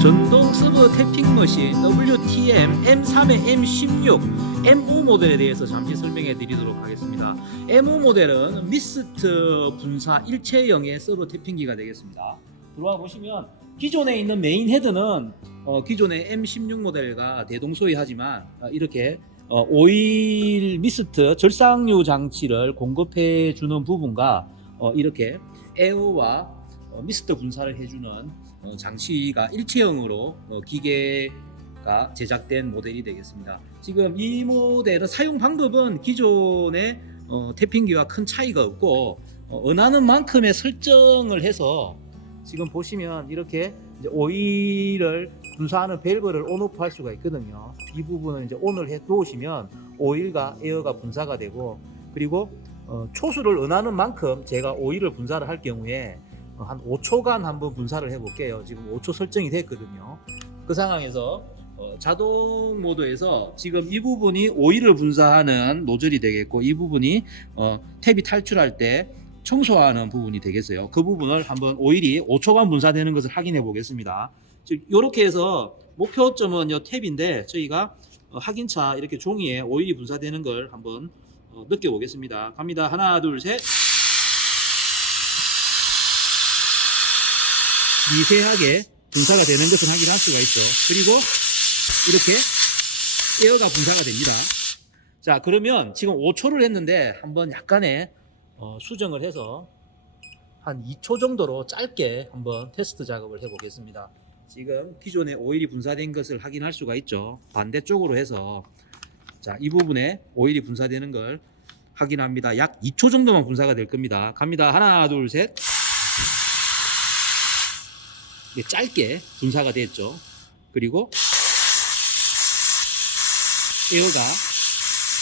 전동 서버 태핑 머신 WTM M3의 M16 MO 모델에 대해서 잠시 설명해 드리도록 하겠습니다. MO 모델은 미스트 분사 일체형의 서버 태핑기가 되겠습니다. 들어와 보시면 기존에 있는 메인 헤드는 어, 기존의 M16 모델과 대동소이하지만 어, 이렇게 어, 오일 미스트 절상류 장치를 공급해 주는 부분과 어, 이렇게 에어와 어, 미스트 분사를 해주는 어, 장치가 일체형으로 어, 기계가 제작된 모델이 되겠습니다. 지금 이 모델은 사용 방법은 기존의 어, 태핑기와 큰 차이가 없고 어, 원하는 만큼의 설정을 해서 지금 보시면 이렇게 오일을 분사하는 밸브를 온오프 할 수가 있거든요. 이 부분을 이제 온을 해 놓으시면 오일과 에어가 분사가 되고 그리고 어, 초수를 원하는 만큼 제가 오일을 분사를 할 경우에 어, 한 5초간 한번 분사를 해볼게요. 지금 5초 설정이 됐거든요. 그 상황에서 어, 자동 모드에서 지금 이 부분이 오일을 분사하는 노즐이 되겠고 이 부분이 어, 탭이 탈출할 때 청소하는 부분이 되겠어요. 그 부분을 한번 오일이 5초간 분사되는 것을 확인해 보겠습니다. 즉 이렇게 해서 목표점은 요 탭인데 저희가 어, 확인차 이렇게 종이에 오일이 분사되는 걸 한번 어, 느껴보겠습니다. 갑니다. 하나, 둘, 셋. 미세하게 분사가 되는 것을 확인할 수가 있죠. 그리고 이렇게 에어가 분사가 됩니다. 자, 그러면 지금 5초를 했는데 한번 약간의 어, 수정을 해서 한 2초 정도로 짧게 한번 테스트 작업을 해 보겠습니다. 지금 기존에 오일이 분사된 것을 확인할 수가 있죠. 반대쪽으로 해서 자, 이 부분에 오일이 분사되는 걸 확인합니다. 약 2초 정도만 분사가 될 겁니다. 갑니다. 하나, 둘, 셋. 네, 짧게 분사가 됐죠. 그리고 에어가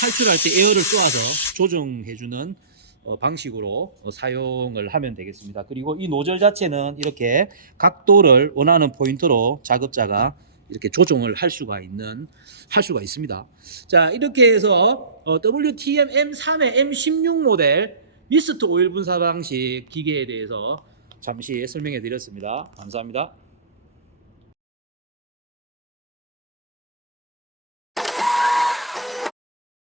탈출할 때 에어를 쏘아서 조정해주는 어, 방식으로 어, 사용을 하면 되겠습니다. 그리고 이 노즐 자체는 이렇게 각도를 원하는 포인트로 작업자가 이렇게 조정을 할 수가 있는 할 수가 있습니다. 자 이렇게 해서 어, WTM M3의 M16 모델 미스트 오일 분사 방식 기계에 대해서 잠시 설명해 드렸습니다. 감사합니다.